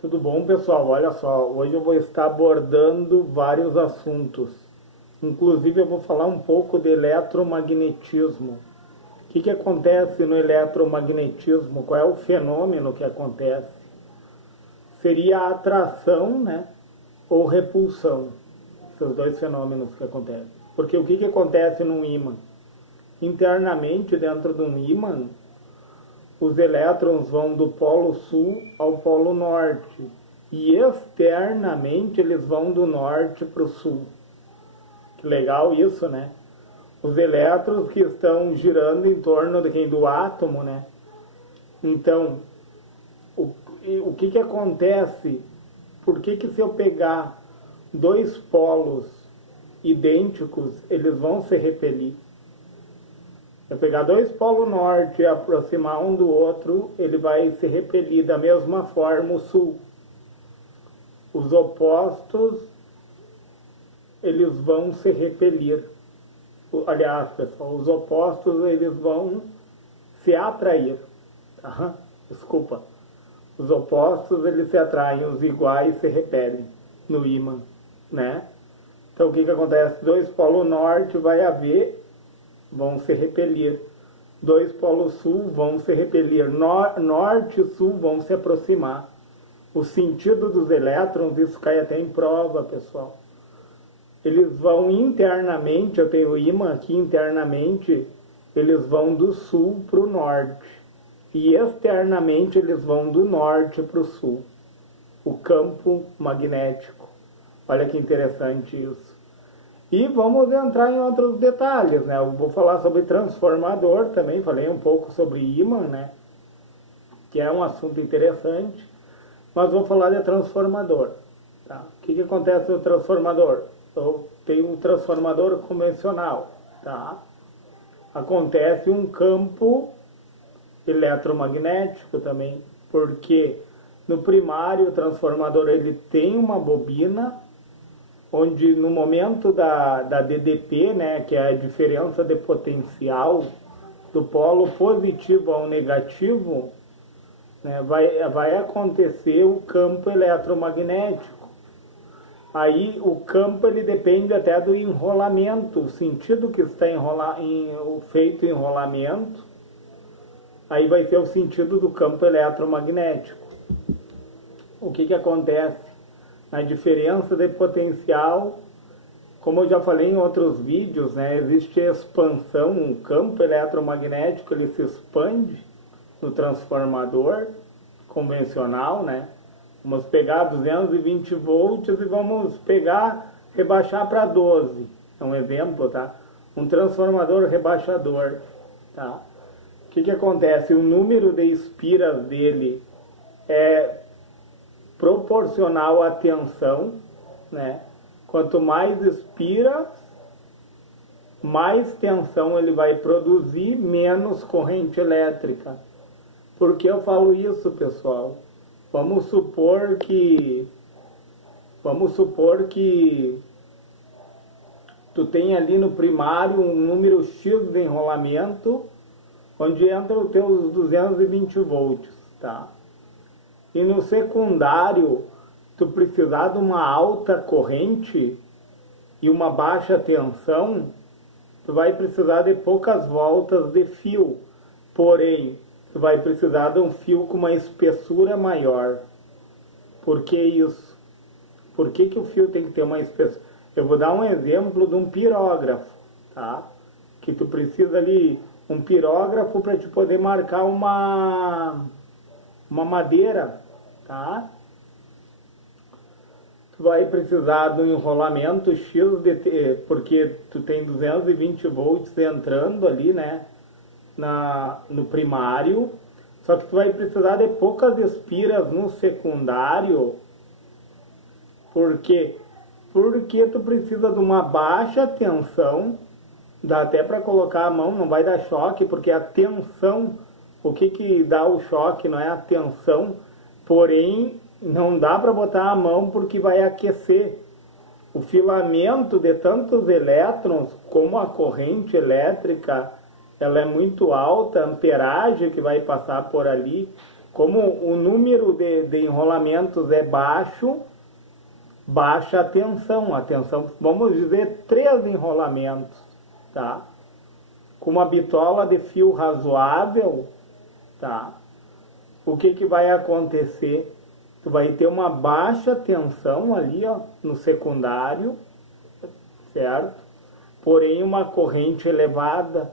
Tudo bom, pessoal? Olha só, hoje eu vou estar abordando vários assuntos. Inclusive eu vou falar um pouco de eletromagnetismo. O que acontece no eletromagnetismo? Qual é o fenômeno que acontece? Seria a atração, né? Ou repulsão. Esses dois fenômenos que acontecem. Porque o que acontece num ímã? Internamente, dentro de um ímã, os elétrons vão do polo sul ao polo norte. E externamente eles vão do norte para o sul. Que legal isso, né? Os elétrons que estão girando em torno do átomo, né? Então, o que acontece? Por que se eu pegar dois polos idênticos, eles vão se repelir? Se eu pegar dois polos norte e aproximar um do outro, ele vai se repelir da mesma forma o sul. Os opostos, eles vão se repelir. Aliás, pessoal, os opostos, eles vão se atrair. Desculpa. Os opostos, eles se atraem, os iguais se repelem no ímã, né? Então, o que acontece? Dois polos norte vão se repelir. Dois polos sul vão se repelir. Norte e sul vão se aproximar. O sentido dos elétrons, isso cai até em prova, pessoal. Eles vão internamente, eu tenho o ímã aqui internamente, eles vão do sul para o norte. E externamente eles vão do norte para o sul. O campo magnético. Olha que interessante isso. E vamos entrar em outros detalhes, né? Eu vou falar sobre transformador também, falei um pouco sobre ímã, né? Que é um assunto interessante, mas vou falar de transformador. Tá? O que acontece no transformador? Eu tenho um transformador convencional, tá? Acontece um campo eletromagnético também, porque no primário o transformador ele tem uma bobina, onde no momento da DDP, né, que é a diferença de potencial do polo positivo ao negativo, né, vai acontecer o campo eletromagnético. Aí o campo ele depende até do enrolamento, o sentido que está feito enrolamento, aí vai ser o sentido do campo eletromagnético. O que acontece? A diferença de potencial, como eu já falei em outros vídeos, né, existe expansão, um campo eletromagnético, ele se expande no transformador convencional, né? Vamos pegar 220 volts e vamos rebaixar para 12. É um exemplo, tá? Um transformador rebaixador, tá? O que acontece? O número de espiras dele é proporcional à tensão, né? Quanto mais espiras, mais tensão ele vai produzir, menos corrente elétrica. Por que eu falo isso, pessoal? Vamos supor que tu tem ali no primário um número X de enrolamento, onde entra os teus 220 volts, tá? E no secundário, tu precisar de uma alta corrente e uma baixa tensão, tu vai precisar de poucas voltas de fio. Porém, tu vai precisar de um fio com uma espessura maior. Por que isso? Por que o fio tem que ter uma espessura? Eu vou dar um exemplo de um pirógrafo, tá? Que tu precisa ali, um pirógrafo para te poder marcar uma madeira, tá? Tu vai precisar de um enrolamento X, porque tu tem 220 volts entrando ali, né? No primário, só que tu vai precisar de poucas espiras no secundário. Por quê? Porque tu precisa de uma baixa tensão, dá até para colocar a mão, não vai dar choque, porque a tensão, o que dá o choque não é a tensão, porém não dá para botar a mão porque vai aquecer. O filamento de tantos elétrons, como a corrente elétrica, ela é muito alta, a amperagem que vai passar por ali Como o número de enrolamentos é baixo, baixa a tensão. A tensão, vamos dizer, 3 enrolamentos, tá? Com uma bitola de fio razoável, tá? O que vai acontecer? Tu vai ter uma baixa tensão ali, ó, no secundário, certo? Porém, uma corrente elevada.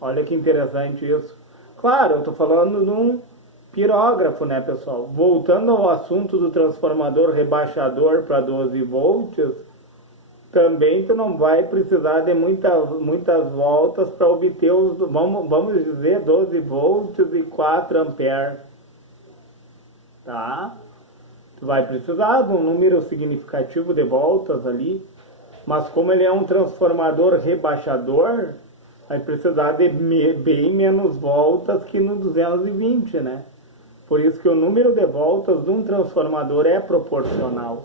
Olha que interessante isso. Claro, eu estou falando num pirógrafo, né, pessoal? Voltando ao assunto do transformador rebaixador para 12 volts, também tu não vai precisar de muitas voltas para obter os, vamos dizer, 12 volts e 4 amperes. Tá? Tu vai precisar de um número significativo de voltas ali, mas como ele é um transformador rebaixador, vai precisar de bem menos voltas que no 220, né? Por isso que o número de voltas de um transformador é proporcional.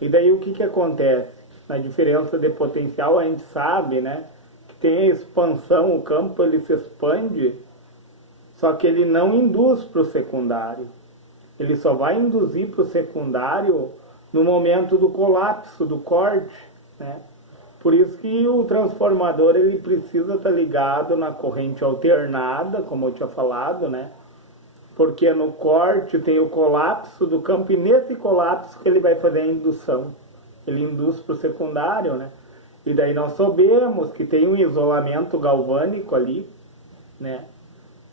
E daí o que acontece? Na diferença de potencial a gente sabe, né, que tem a expansão, o campo ele se expande, só que ele não induz para o secundário. Ele só vai induzir para o secundário no momento do colapso, do corte, né? Por isso que o transformador ele precisa estar ligado na corrente alternada, como eu tinha falado, né? Porque no corte tem o colapso do campo e nesse colapso que ele vai fazer a indução. Ele induz para o secundário, né? E daí nós sabemos que tem um isolamento galvânico ali, né?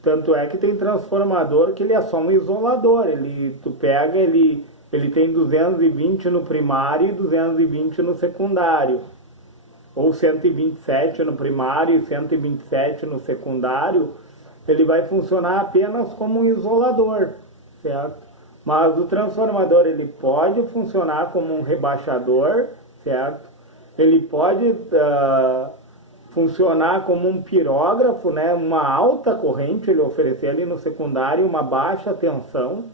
Tanto é que tem transformador que ele é só um isolador. Tu pega, ele tem 220 no primário e 220 no secundário. Ou 127 no primário e 127 no secundário. Ele vai funcionar apenas como um isolador, certo? Mas o transformador ele pode funcionar como um rebaixador, certo? Ele pode funcionar como um pirógrafo, né? Uma alta corrente, ele oferecer ali no secundário uma baixa tensão.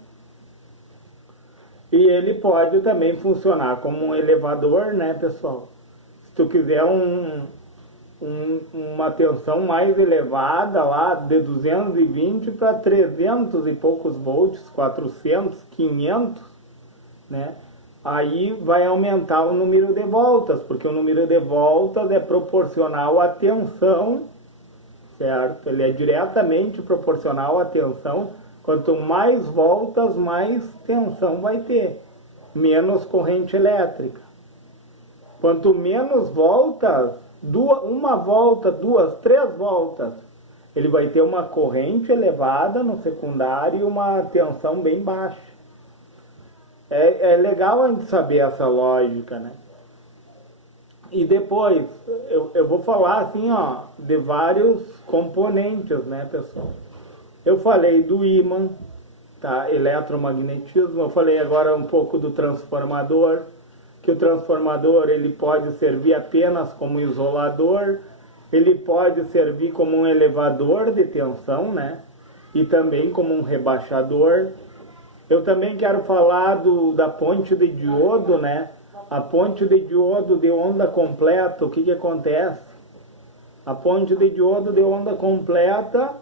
E ele pode também funcionar como um elevador, né, pessoal? Se tu quiser uma tensão mais elevada lá, de 220 para 300 e poucos volts, 400, 500, né? Aí vai aumentar o número de voltas, porque o número de voltas é proporcional à tensão, certo? Ele é diretamente proporcional à tensão. Quanto mais voltas, mais tensão vai ter, menos corrente elétrica. Quanto menos voltas, uma volta, 2, 3 voltas, ele vai ter uma corrente elevada no secundário e uma tensão bem baixa. É legal a gente saber essa lógica, né? E depois, eu vou falar assim, ó, de vários componentes, né, pessoal? Eu falei do ímã, tá? Eletromagnetismo, eu falei agora um pouco do transformador, que o transformador ele pode servir apenas como isolador, ele pode servir como um elevador de tensão, né? E também como um rebaixador. Eu também quero falar da ponte de diodo, né? A ponte de diodo de onda completa, o que acontece? A ponte de diodo de onda completa,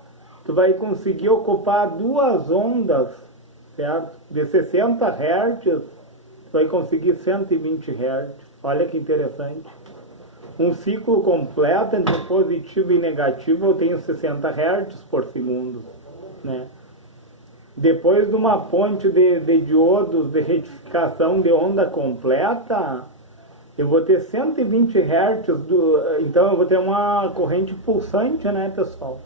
tu vai conseguir ocupar 2 ondas, certo? De 60 Hz, tu vai conseguir 120 Hz. Olha que interessante. Um ciclo completo entre positivo e negativo, eu tenho 60 Hz por segundo, né? Depois de uma ponte de diodos de retificação de onda completa, eu vou ter 120 Hz, então eu vou ter uma corrente pulsante, né, pessoal?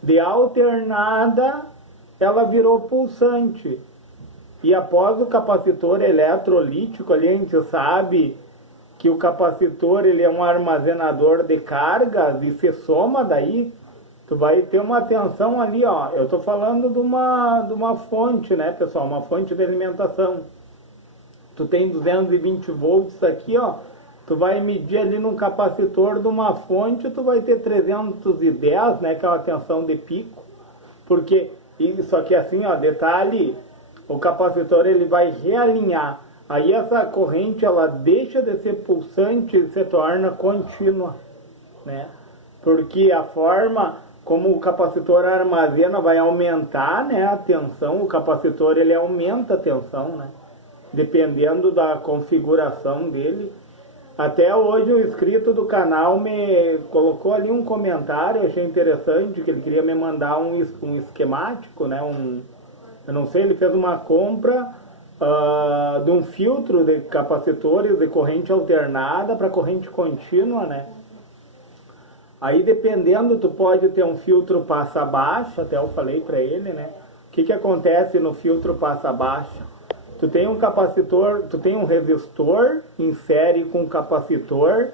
De alternada, ela virou pulsante. E após o capacitor eletrolítico, ali a gente sabe que o capacitor ele é um armazenador de cargas e se soma daí, tu vai ter uma tensão ali, ó. Eu estou falando de uma fonte, né, pessoal? Uma fonte de alimentação. Tu tem 220 volts aqui, ó. Tu vai medir ali num capacitor de uma fonte, tu vai ter 310, né, que é uma tensão de pico. Porque, isso aqui assim, ó, detalhe, o capacitor ele vai realinhar. Aí essa corrente, ela deixa de ser pulsante e se torna contínua, né? Porque a forma como o capacitor armazena, vai aumentar, né, a tensão. O capacitor ele aumenta a tensão, né, dependendo da configuração dele. Até hoje o inscrito do canal me colocou ali um comentário, eu achei interessante, que ele queria me mandar um esquemático, né, eu não sei, ele fez uma compra de um filtro de capacitores de corrente alternada para corrente contínua, né. Aí dependendo, tu pode ter um filtro passa baixa, até eu falei para ele, né? O que acontece no filtro passa baixa? Tu tem um capacitor, tu tem um resistor em série com um capacitor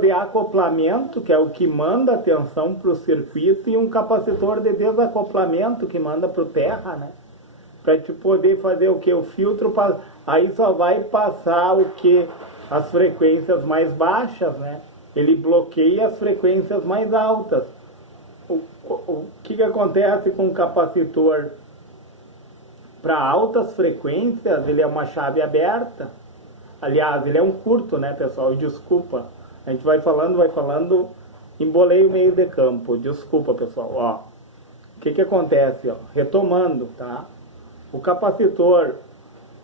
de acoplamento, que é o que manda a tensão para o circuito, e um capacitor de desacoplamento, que manda para o terra, né? Para te poder fazer o que? O filtro, aí só vai passar o que? As frequências mais baixas, né? Ele bloqueia as frequências mais altas. O que acontece com o capacitor? Para altas frequências, ele é uma chave aberta. Aliás, ele é um curto, né, pessoal? Desculpa. A gente vai falando, embolei o meio de campo. Desculpa, pessoal. Ó, o que acontece? Ó? Retomando, tá? O capacitor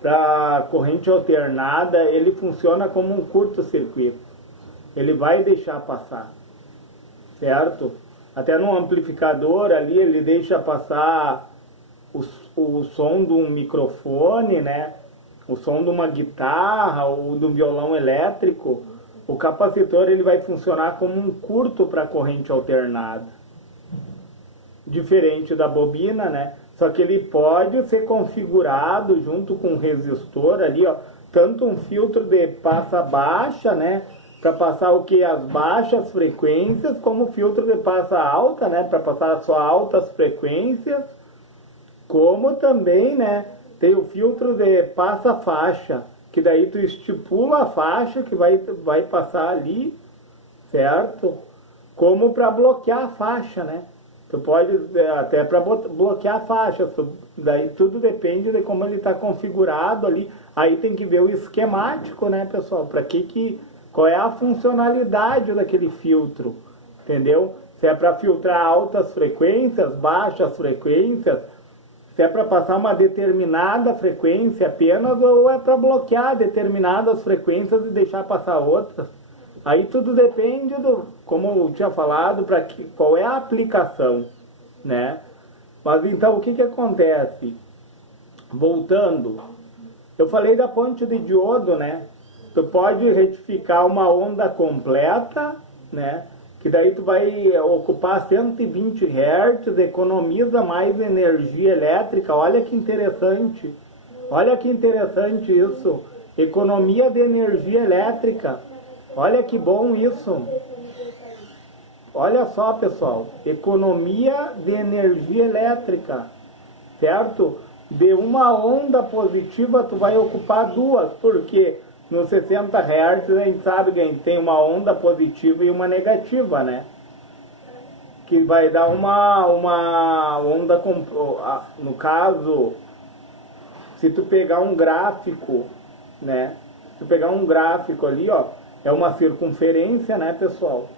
para corrente alternada, ele funciona como um curto-circuito. Ele vai deixar passar, certo? Até no amplificador ali, ele deixa passar o som de um microfone, né? O som de uma guitarra ou de um violão elétrico. O capacitor ele vai funcionar como um curto para corrente alternada. Diferente da bobina, né? Só que ele pode ser configurado junto com um resistor ali, ó. Tanto um filtro de passa baixa, né? Para passar o que? As baixas frequências, como o filtro de passa alta, né? Para passar só altas frequências. Como também, né? Tem o filtro de passa faixa, que daí tu estipula a faixa que vai passar ali, certo? Como para bloquear a faixa, né? Tu pode até para bloquear a faixa, daí tudo depende de como ele está configurado ali. Aí tem que ver o esquemático, né, pessoal? Qual é a funcionalidade daquele filtro, entendeu? Se é para filtrar altas frequências, baixas frequências, se é para passar uma determinada frequência apenas, ou é para bloquear determinadas frequências e deixar passar outras. Aí tudo depende como eu tinha falado, qual é a aplicação, né? Mas então o que acontece? Voltando, eu falei da ponte de diodo, né? Tu pode retificar uma onda completa, né? Que daí tu vai ocupar 120 Hz, economiza mais energia elétrica. Olha que interessante. Olha que interessante isso. Economia de energia elétrica. Olha que bom isso. Olha só, pessoal. Economia de energia elétrica. Certo? De uma onda positiva tu vai ocupar duas. Por quê? Nos 60 Hz a gente sabe que a gente tem uma onda positiva e uma negativa, né? Que vai dar uma onda, no caso, se tu pegar um gráfico, né? Se tu pegar um gráfico ali, ó, é uma circunferência, né, pessoal?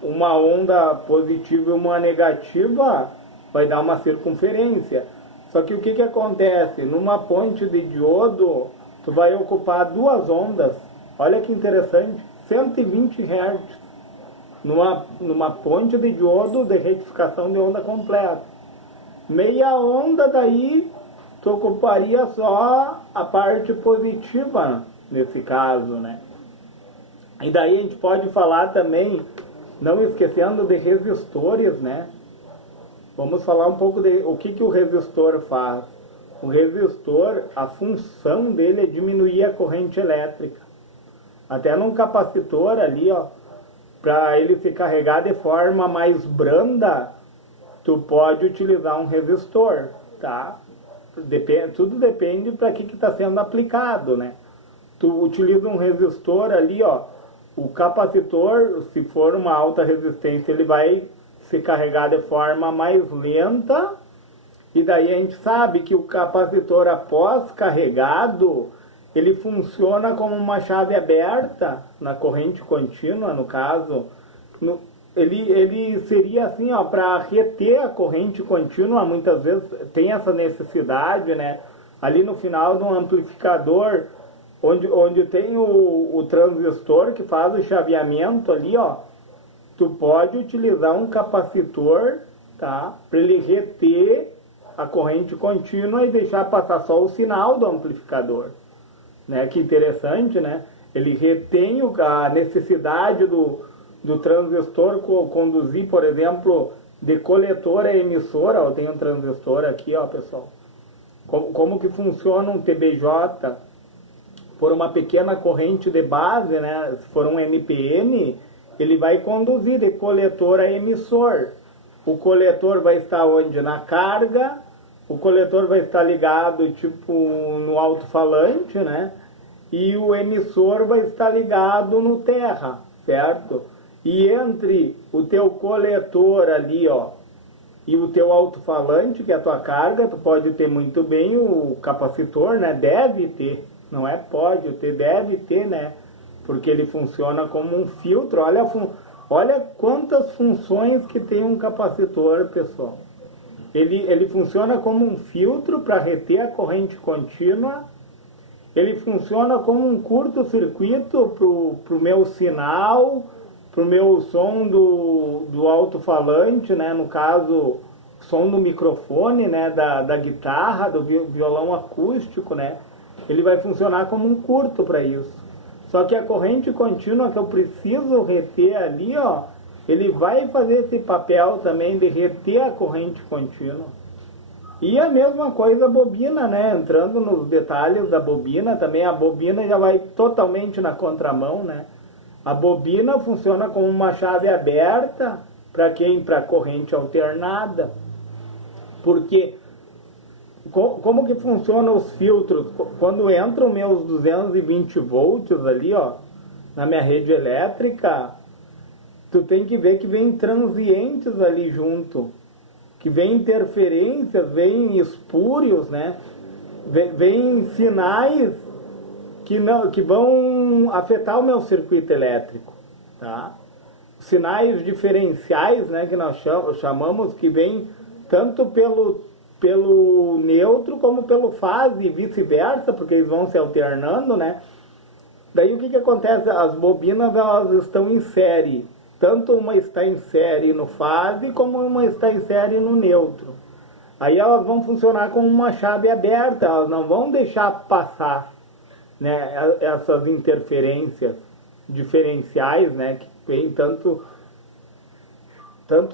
Uma onda positiva e uma negativa vai dar uma circunferência. Só que o que acontece? Numa ponte de diodo, tu vai ocupar duas ondas. Olha que interessante, 120 Hz numa ponte de diodo de retificação de onda completa. Meia onda daí tu ocuparia só a parte positiva nesse caso, né? E daí a gente pode falar também, não esquecendo de resistores, né? Vamos falar um pouco de o que o resistor faz. O resistor, a função dele é diminuir a corrente elétrica. Até num capacitor ali, ó, para ele se carregar de forma mais branda, tu pode utilizar um resistor, tá? Tudo depende para que está sendo aplicado, né? Tu utiliza um resistor ali, ó, o capacitor, se for uma alta resistência, ele vai se carregar de forma mais lenta. E daí a gente sabe que o capacitor, após carregado, ele funciona como uma chave aberta na corrente contínua, no caso. ele seria assim, ó, para reter a corrente contínua, muitas vezes tem essa necessidade, né? Ali no final de um amplificador, onde tem o transistor que faz o chaveamento ali, ó, tu pode utilizar um capacitor, tá? Para ele reter a corrente contínua e deixar passar só o sinal do amplificador, né? Que interessante, né? Ele retém a necessidade do transistor conduzir, por exemplo, de coletor a emissora. Eu tenho um transistor aqui, ó, pessoal. Como que funciona um TBJ? Por uma pequena corrente de base, né? Se for um NPN, ele vai conduzir de coletor a emissor. O coletor vai estar onde? Na carga. O coletor vai estar ligado tipo no alto-falante, né? E o emissor vai estar ligado no terra, certo? E entre o teu coletor ali, ó, e o teu alto-falante, que é a tua carga, tu pode ter muito bem o capacitor, né? Deve ter, não é pode ter, deve ter, né? Porque ele funciona como um filtro. Olha quantas funções que tem um capacitor, pessoal. Ele funciona como um filtro para reter a corrente contínua. Ele funciona como um curto-circuito para o meu sinal, para o meu som do alto-falante, né? No caso, som do microfone, né? Da guitarra, do violão acústico, né? Ele vai funcionar como um curto para isso. Só que a corrente contínua que eu preciso reter ali, ó, ele vai fazer esse papel também de reter a corrente contínua. E a mesma coisa a bobina, né? Entrando nos detalhes da bobina também, a bobina já vai totalmente na contramão, né? A bobina funciona como uma chave aberta para quem? Para corrente alternada. Porque como que funcionam os filtros? Quando entram meus 220 volts ali, ó, na minha rede elétrica, tu tem que ver que vem transientes ali junto, que vem interferências, vem espúrios, né? Vem sinais que vão afetar o meu circuito elétrico, tá? Sinais diferenciais, né, que nós chamamos, que vem tanto pelo neutro como pelo fase e vice-versa, porque eles vão se alternando, né? Daí o que acontece? As bobinas, elas estão em série. Tanto uma está em série no fase, como uma está em série no neutro. Aí elas vão funcionar como uma chave aberta, elas não vão deixar passar, né, essas interferências diferenciais, né, que vem tanto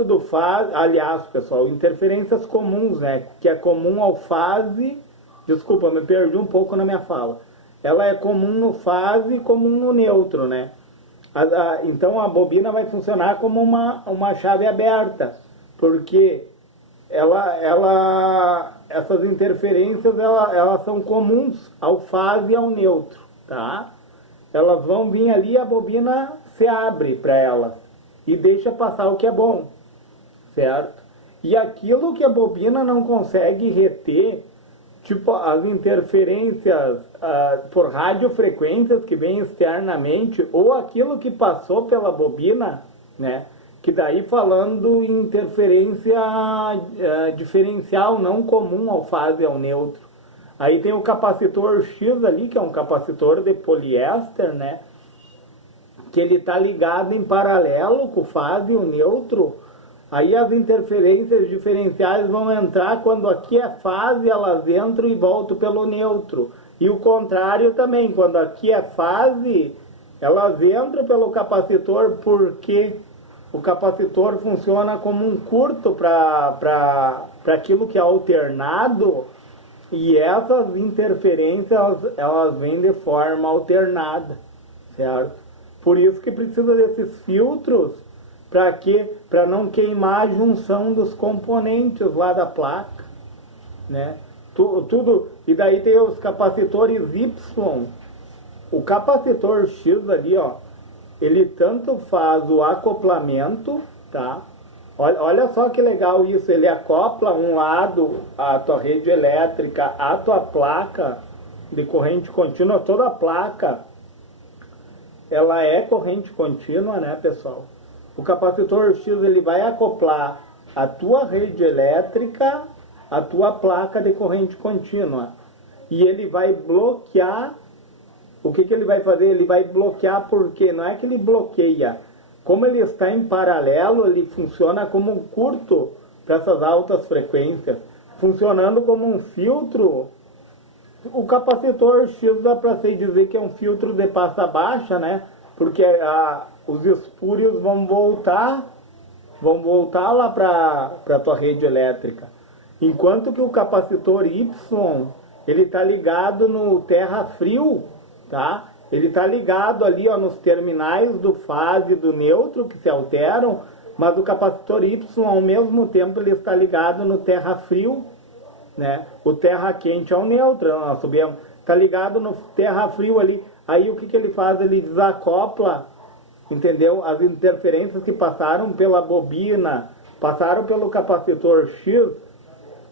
do fase, aliás, pessoal, interferências comuns, né, que é comum ao fase, desculpa, me perdi um pouco na minha fala. Ela é comum no fase e comum no neutro, né? Então a bobina vai funcionar como uma chave aberta, porque essas interferências elas são comuns ao fase e ao neutro, tá? Elas vão vir ali e a bobina se abre para elas e deixa passar o que é bom, certo? E aquilo que a bobina não consegue reter, tipo as interferências por radiofrequências que vêm externamente, ou aquilo que passou pela bobina, né? Que daí falando em interferência diferencial, não comum ao fase e ao neutro. Aí tem o capacitor X ali, que é um capacitor de poliéster, né? Que ele está ligado em paralelo com o fase e o neutro. Aí as interferências diferenciais vão entrar quando aqui é fase, elas entram e voltam pelo neutro. E o contrário também, quando aqui é fase, elas entram pelo capacitor, porque o capacitor funciona como um curto para aquilo que é alternado, e essas interferências elas vêm de forma alternada, certo? Por isso que precisa desses filtros. Para quê? Para não queimar a junção dos componentes lá da placa, né? Tudo. E daí tem os capacitores Y. O capacitor X ali, ó, ele tanto faz o acoplamento, tá? Olha só que legal isso, ele acopla um lado a tua rede elétrica, a tua placa de corrente contínua, toda a placa, ela é corrente contínua, né, pessoal? O capacitor X ele vai acoplar a tua rede elétrica à tua placa de corrente contínua. E ele vai bloquear. O que ele vai fazer? Ele vai bloquear porque não é que ele bloqueia. Como ele está em paralelo, ele funciona como um curto para essas altas frequências. Funcionando como um filtro. O capacitor X dá para se dizer que é um filtro de passa baixa, né? Porque os espúrios vão voltar lá para a tua rede elétrica. Enquanto que o capacitor Y, ele está ligado no terra frio, tá? Ele está ligado ali, ó, nos terminais do fase e do neutro que se alteram, mas o capacitor Y, ao mesmo tempo, ele está ligado no terra frio, né? O terra quente é o neutro, nós sabemos. Está ligado no terra frio ali. Aí o que ele faz? Ele desacopla, entendeu? As interferências que passaram pela bobina, passaram pelo capacitor X,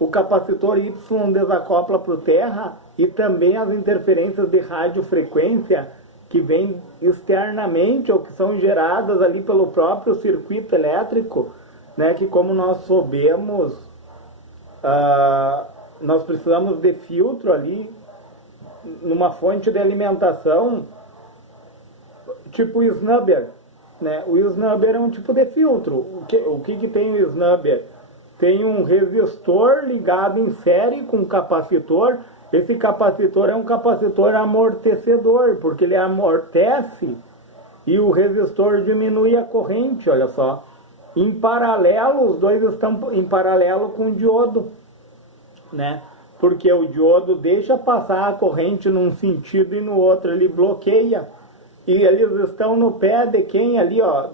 o capacitor Y desacopla para o terra e também as interferências de radiofrequência que vêm externamente ou que são geradas ali pelo próprio circuito elétrico, né? Que como nós sabemos, nós precisamos de filtro ali numa fonte de alimentação tipo o snubber, né? O snubber é um tipo de filtro. O que tem o snubber? Tem um resistor ligado em série com um capacitor. Esse capacitor é um capacitor amortecedor, porque ele amortece e o resistor diminui a corrente, olha só. Em paralelo, os dois estão em paralelo com o diodo, né? Porque o diodo deixa passar a corrente num sentido e no outro ele bloqueia. E eles estão no pé de quem ali, ó,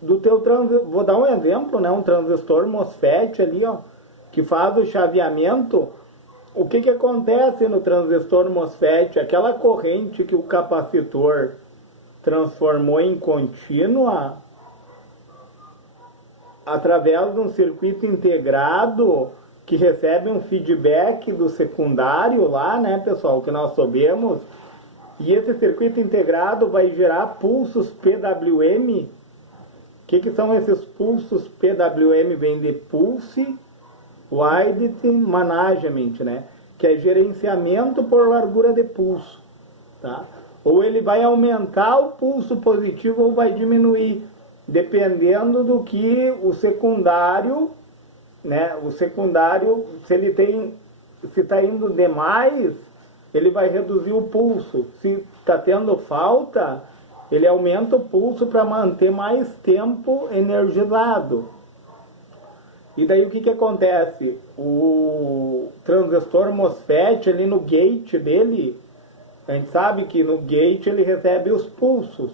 do teu transistor. Vou dar um exemplo, né? Um transistor MOSFET ali, ó, que faz o chaveamento. O que acontece no transistor MOSFET? Aquela corrente que o capacitor transformou em contínua, através de um circuito integrado, que recebe um feedback do secundário lá, né, pessoal, que nós sabemos, e esse circuito integrado vai gerar pulsos PWM. O que são esses pulsos PWM? Vem de Pulse Width Management, né, que é gerenciamento por largura de pulso, tá? Ou ele vai aumentar o pulso positivo ou vai diminuir, dependendo do que o secundário, né? O secundário, se está indo demais, ele vai reduzir o pulso. Se está tendo falta, ele aumenta o pulso para manter mais tempo energizado. E daí o que acontece? O transistor MOSFET, ali no gate dele, a gente sabe que no gate ele recebe os pulsos,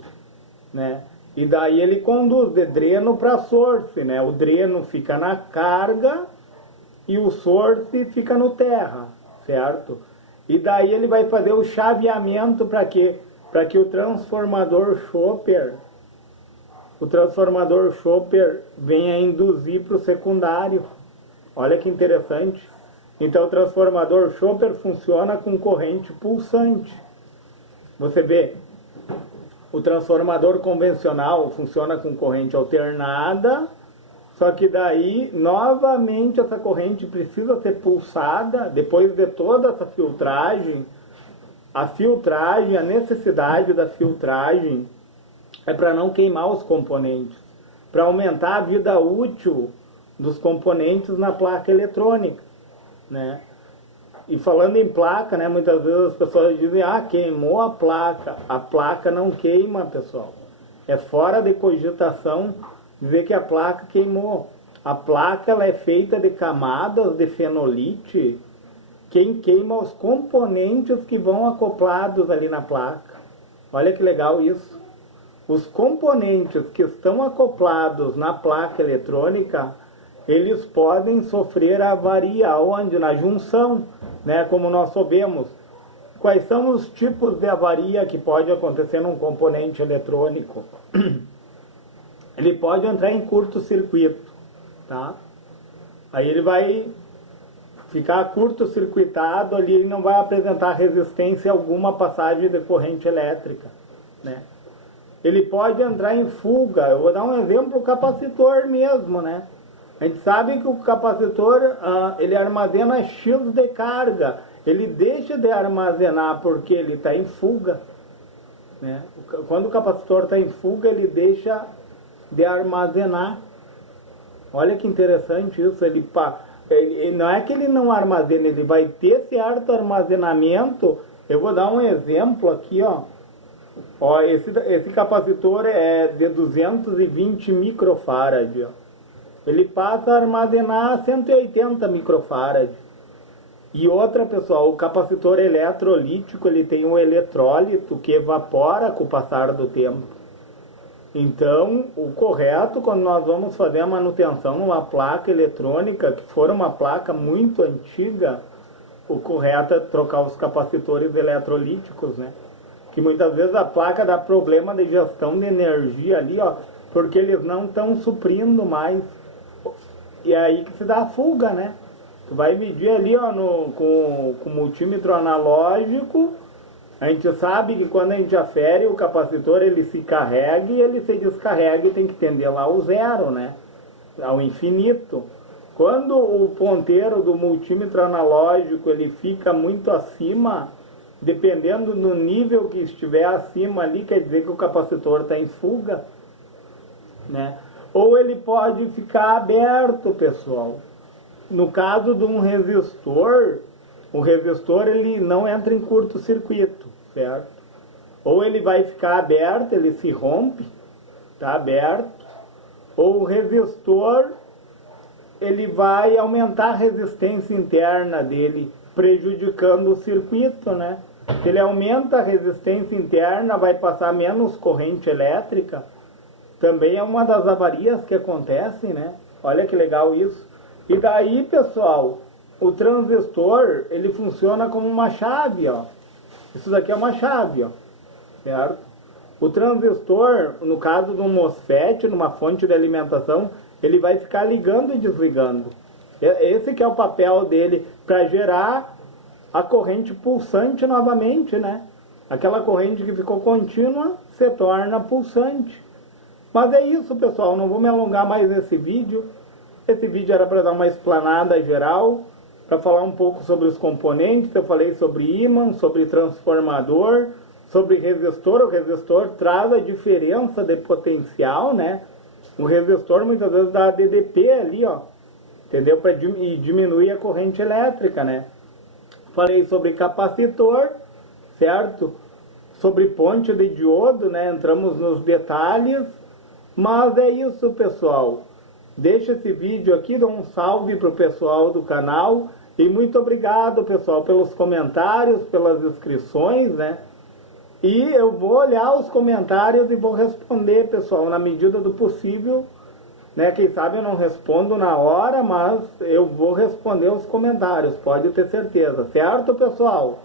né? E daí ele conduz de dreno para source, né? O dreno fica na carga e o source fica no terra, certo? E daí ele vai fazer o chaveamento para quê? Para que o transformador Chopper venha induzir para o secundário. Olha que interessante. Então o transformador Chopper funciona com corrente pulsante. Você vê, o transformador convencional funciona com corrente alternada, só que daí, novamente, essa corrente precisa ser pulsada, depois de toda essa filtragem. A necessidade da filtragem é para não queimar os componentes, para aumentar a vida útil dos componentes na placa eletrônica, né? E falando em placa, né, muitas vezes as pessoas dizem, queimou a placa. A placa não queima, pessoal. É fora de cogitação dizer que a placa queimou. A placa ela é feita de camadas de fenolite. Quem queima os componentes que vão acoplados ali na placa. Olha que legal isso. Os componentes que estão acoplados na placa eletrônica, eles podem sofrer avaria onde? Na junção, né? Como nós sabemos. Quais são os tipos de avaria que pode acontecer num componente eletrônico? Ele pode entrar em curto-circuito, tá? Aí ele vai ficar curto-circuitado ali e não vai apresentar resistência alguma à passagem de corrente elétrica, né? ele pode entrar em fuga. Eu vou dar um exemplo, o capacitor mesmo, né? A gente sabe que o capacitor, ele armazena X de carga. Ele deixa de armazenar porque ele está em fuga, né? Quando o capacitor está em fuga, ele deixa de armazenar. Olha que interessante isso. Ele não é que ele não armazena, ele vai ter certo armazenamento. Eu vou dar um exemplo aqui, ó. Esse capacitor é de 220 microfarad, ó. Ele passa a armazenar 180 microfarad. E outra, pessoal, o capacitor eletrolítico, ele tem um eletrólito que evapora com o passar do tempo. Então, o correto, quando nós vamos fazer a manutenção numa placa eletrônica, que for uma placa muito antiga, o correto é trocar os capacitores eletrolíticos, né? Que muitas vezes a placa dá problema de gestão de energia ali, ó, porque eles não estão suprindo mais. E é aí que se dá a fuga, né? Tu vai medir ali, ó, com multímetro analógico. A gente sabe que quando a gente afere o capacitor, ele se carrega e ele se descarrega e tem que tender lá ao zero, né? Ao infinito. Quando o ponteiro do multímetro analógico ele fica muito acima, dependendo do nível que estiver acima ali, quer dizer que o capacitor está em fuga, né? Ou ele pode ficar aberto, pessoal. No caso de um resistor, o resistor ele não entra em curto-circuito, certo? Ou ele vai ficar aberto, ele se rompe, está aberto, ou o resistor ele vai aumentar a resistência interna dele, prejudicando o circuito, né? Se ele aumenta a resistência interna, vai passar menos corrente elétrica. Também é uma das avarias que acontecem, né? Olha que legal isso. E daí, pessoal, o transistor, ele funciona como uma chave, ó. Isso daqui é uma chave, ó. Certo? O transistor, no caso de um MOSFET, numa fonte de alimentação, ele vai ficar ligando e desligando. Esse que é o papel dele, para gerar a corrente pulsante novamente, né? Aquela corrente que ficou contínua se torna pulsante. Mas é isso, pessoal, não vou me alongar mais nesse vídeo. Esse vídeo era para dar uma explanada geral, para falar um pouco sobre os componentes. Eu falei sobre ímã, sobre transformador, sobre resistor. O resistor traz a diferença de potencial, né? O resistor muitas vezes dá DDP ali, ó, entendeu? Para diminuir a corrente elétrica, né? Falei sobre capacitor, certo? Sobre ponte de diodo, né? Entramos nos detalhes. Mas é isso, pessoal. Deixa esse vídeo aqui, dá um salve para o pessoal do canal. E muito obrigado, pessoal, pelos comentários, pelas inscrições, né? E eu vou olhar os comentários e vou responder, pessoal, na medida do possível, né? Quem sabe eu não respondo na hora, mas eu vou responder os comentários, pode ter certeza. Certo, pessoal?